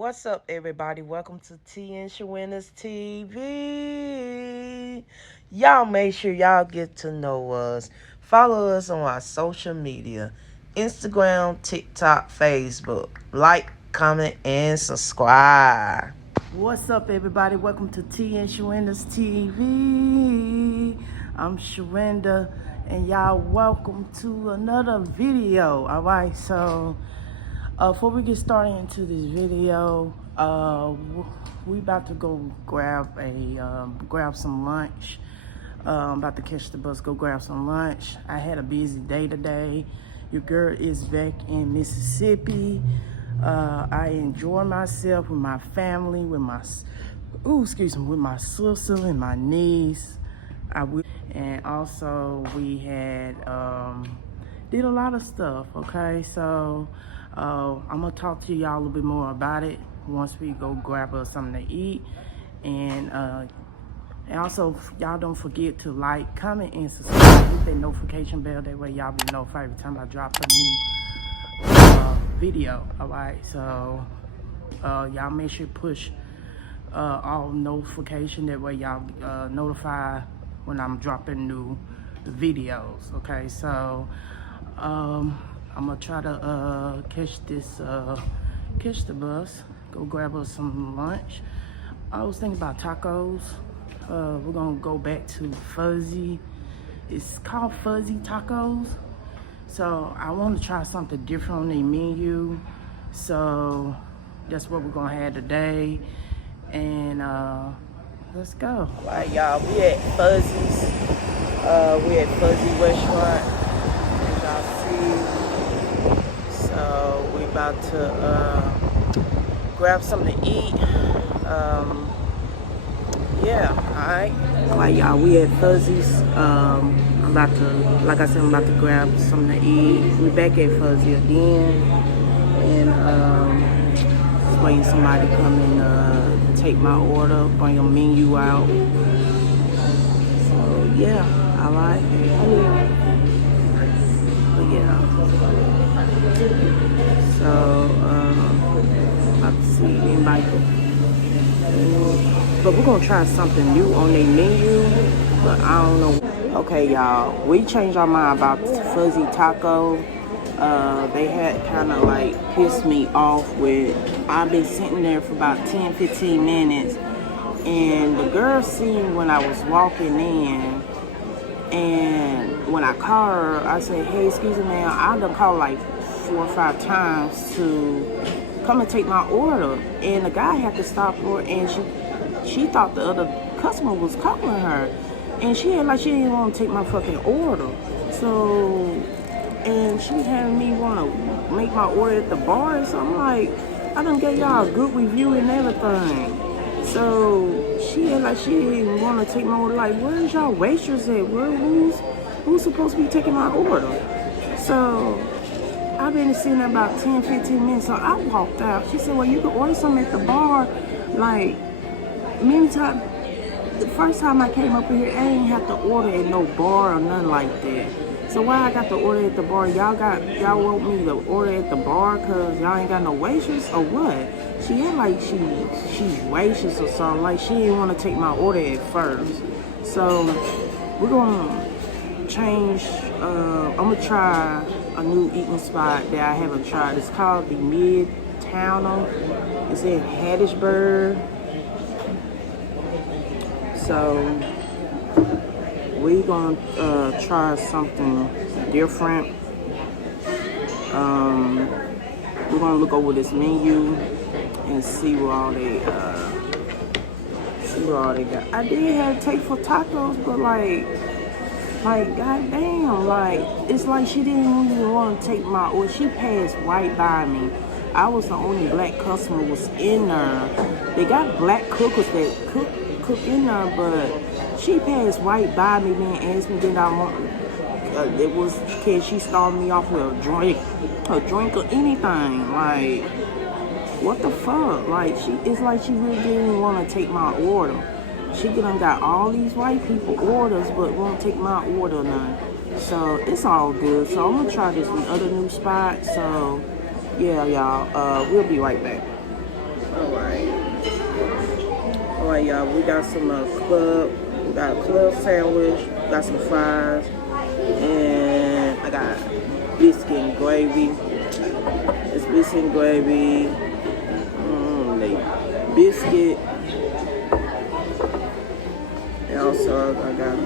What's up, everybody? Welcome to T&Sharinda's TV. Y'all make sure y'all get to know us. Follow us on our social media, Instagram, TikTok, Facebook. Like, comment, and subscribe. What's up, everybody? Welcome to T&Sharinda's TV. I'm Sharinda, and y'all welcome to another video. All right, so before we get started into this video, we about to go grab some lunch. I'm about to catch the bus, go grab some lunch. I had a busy day today. Your girl is back in Mississippi. I enjoy myself with my family, with my with my sister and my niece. And also we had did a lot of stuff. Okay, so I'm gonna talk to y'all a little bit more about it once we go grab us something to eat. And also, y'all don't forget to like, comment, and subscribe. Hit that notification bell. That way y'all be notified every time I drop a new video. All right, so y'all make sure to push all notification. That way y'all notify when I'm dropping new videos. Okay, so I'm gonna try to catch the bus, go grab us some lunch. I was thinking about tacos. We're gonna go back to Fuzzy. It's called Fuzzy Tacos. So I want to try something different on the menu. So that's what we're gonna have today. And let's go. All right, y'all. We at Fuzzy's. We at Fuzzy Restaurant, as y'all see. So we about to grab something to eat. Yeah, alright. Alright, y'all, we at Fuzzy's. I'm about to, like I said, I'm about to grab something to eat. We back at Fuzzy again. And just waiting somebody to come and take my order, bring a menu out. So yeah, alright. But yeah. So about to see anybody. But we're gonna try something new on their menu, but I don't know. Okay, y'all, we changed our mind about Fuzzy Taco. They had kind of like pissed me off with, I've been sitting there for about 10-15 minutes, and the girl seen when I was walking in, and when I called her, I said, hey, excuse me, ma'am, I done called like 4 or 5 times to come and take my order, and the guy had to stop her, and she thought the other customer was calling her, and she had like she didn't want to take my fucking order. So, and she had me want to make my order at the bar, so I'm like, I done gave y'all a good review and everything. So she had like she didn't want to take my order. Like, where's y'all waitress at? Who's supposed to be taking my order? So I've been sitting there about 10-15 minutes, so I walked out. She said, well, you can order something at the bar. Like, many times, the first time I came up here, I didn't have to order at no bar or nothing like that. So why I got to order at the bar? Y'all want me to order at the bar because y'all ain't got no waitress or what? She had like she's waitress or something. Like she didn't want to take my order at first. So we're gonna change. I'm gonna try a new eating spot that I haven't tried. It's called the Midtowner. It's in Hattiesburg. So we're gonna try something different. We're gonna look over this menu and see what all they got. I did have take for tacos, but like goddamn, like it's like she didn't even want to take my order. She passed right by me. I was the only black customer was in there. They got black cookers that cook in there, but she passed right by me and asked me did I want can she start me off with a drink or anything. Like, what the fuck? Like, it's like she really didn't want to take my order. She done got all these white people orders but won't take my order none. So it's all good. So I'm gonna try this other new spot. So yeah, y'all, we'll be right back. We got some club. We got a club sandwich. Got some fries, and I got biscuit and gravy. It's biscuit and gravy. Biscuit. And also I got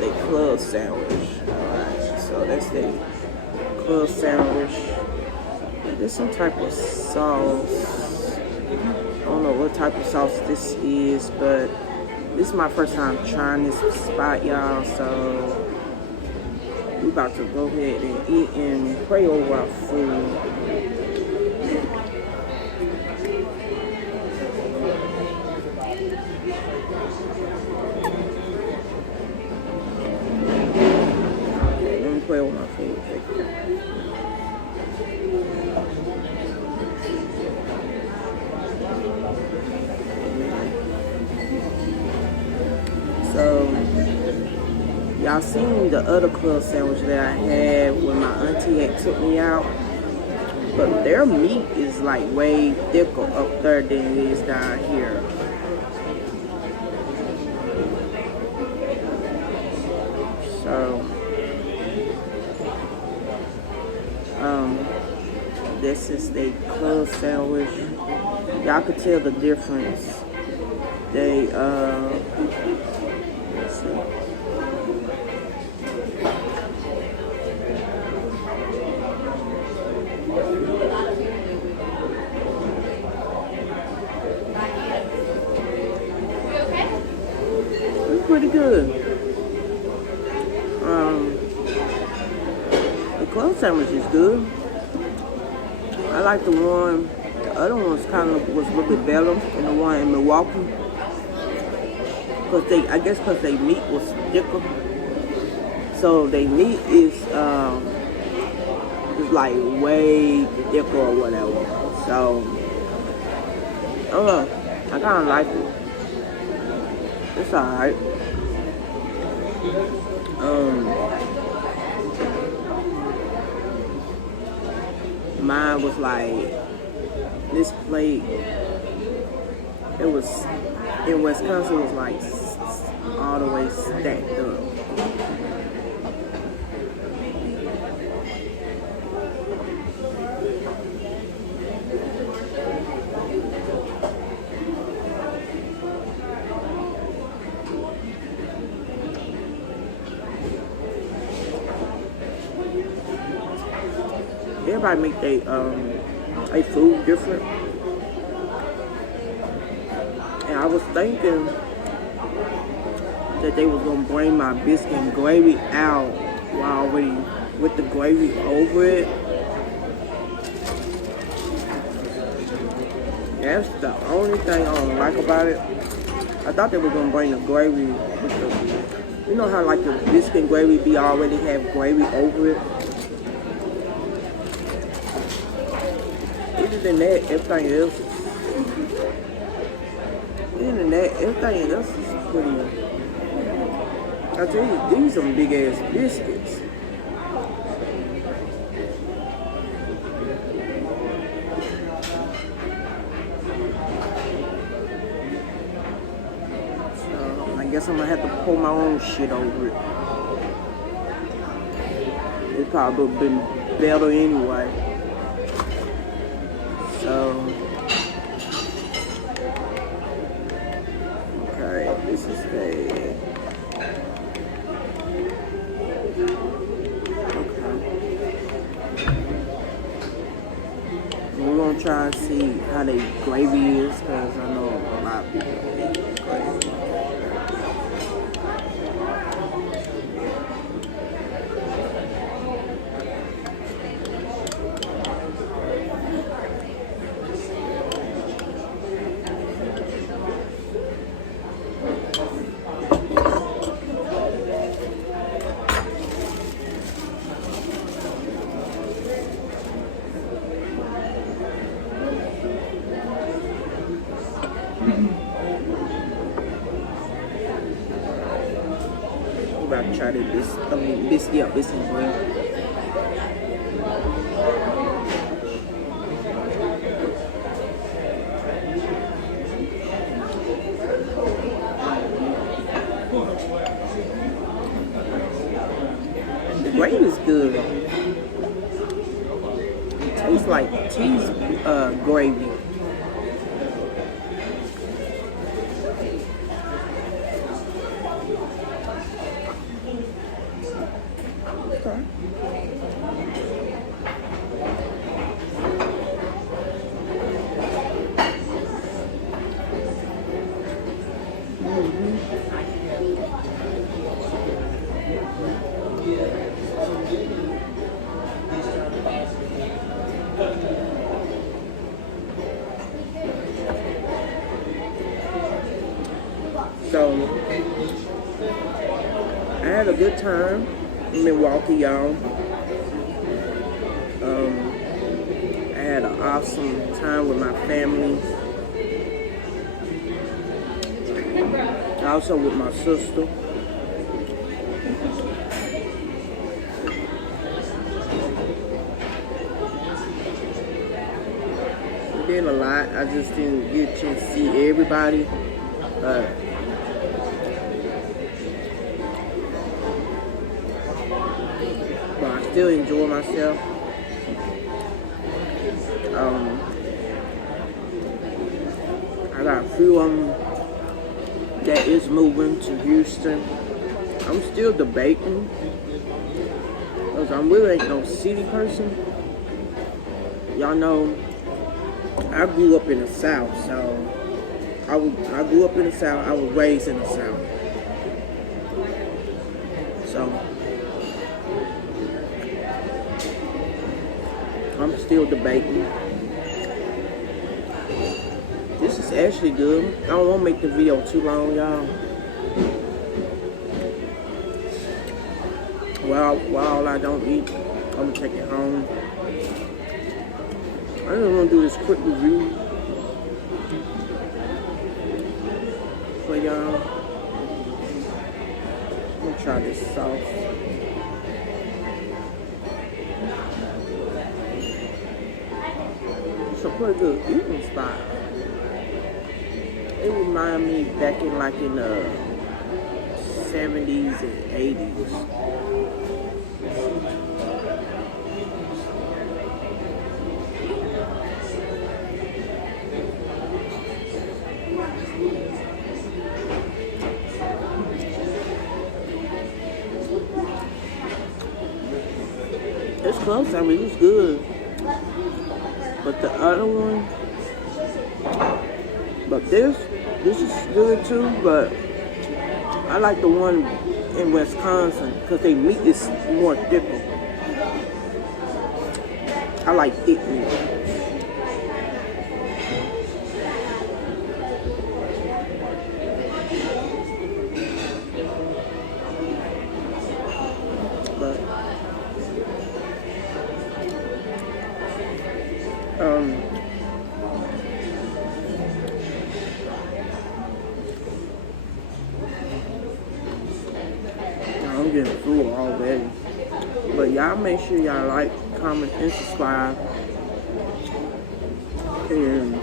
the club sandwich. Alright, so that's the club sandwich. There's some type of sauce. I don't know what type of sauce this is, but this is my first time trying this spot, y'all. So we about to go ahead and eat and pray over our food. Play with my food. So y'all seen the other club sandwich that I had when my auntie had took me out, but their meat is like way thicker up there than it is down here. So this is the club sandwich. Y'all could tell the difference. They let's see. It's pretty good. The club sandwich is good. I like the other one's kind of was a little bit better than the one in Milwaukee. I guess because they meat was thicker. So they meat is like way thicker or whatever. So, I kind of like it. It's alright. Mine was like this plate. It was in Wisconsin. It was like all the way stacked up. Everybody make their food different, and I was thinking that they was gonna bring my biscuit and gravy out while already with the gravy over it. That's the only thing I don't like about it. I thought they were gonna bring the gravy with the, you know how like the biscuit and gravy be already have gravy over it. Other than that, everything else is pretty. I tell you, these are some big ass biscuits. So I guess I'm gonna have to pour my own shit over it. It's probably been better anyway. So, okay, this is the, okay. We're gonna try and see how the gravy is, because I know a lot of people eat gravy. About to try this and bread. gravy. Okay. So, I had a good time in Milwaukee, y'all. I had an awesome time with my family. Also with my sister. We did a lot. I just didn't get a chance to see everybody. But I still enjoy myself. I got a few of them that is moving to Houston. I'm still debating because I really ain't no city person. Y'all know I grew up in the South, so I grew up in the South. I was raised in the South, so I'm still debating. This is actually good. I don't want to make the video too long, y'all. While I don't eat, I'm gonna take it home. I just want to do this quick review for y'all. I'm gonna try this sauce. It's a pretty good eating spot. It reminds me back in like in the 70s and 80s. It's close, I mean, it's good. But the other one, but this is good too, but I like the one in Wisconsin because they meat is more thicker. I like thick meat. But I'm getting full already. But y'all make sure y'all like, comment, and subscribe. And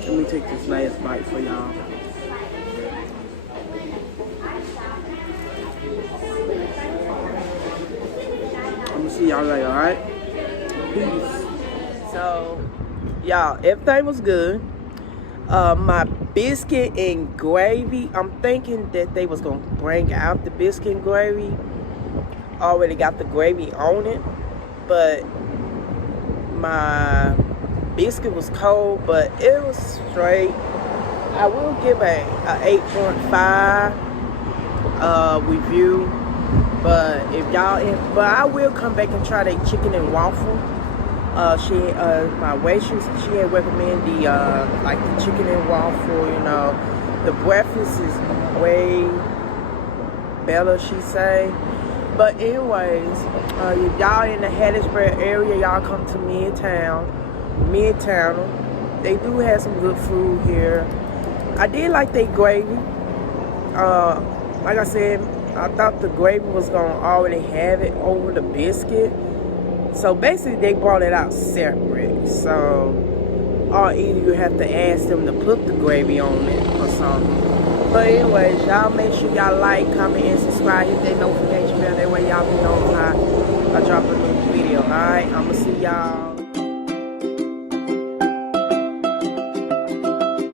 let me take this last bite for y'all. I'm gonna see y'all later, alright? Peace. So, y'all, everything was good. My biscuit and gravy, I'm thinking that they was gonna bring out the biscuit and gravy. Already got the gravy on it, but my biscuit was cold, but it was straight. I will give a 8.5 review, but but I will come back and try the chicken and waffle. My waitress, she had recommended the like the chicken and waffle. You know, the breakfast is way better, she say. But anyways, if y'all in the Hattiesburg area, y'all come to Midtown. They do have some good food here. I did like their gravy. Like I said, I thought the gravy was gonna already have it over the biscuit. So basically they brought it out separate. So, or either you have to ask them to put the gravy on it or something. But anyways, y'all make sure y'all like, comment, and subscribe. Hit that notification bell. That way y'all be notified I drop a new video. Alright, I'ma see y'all.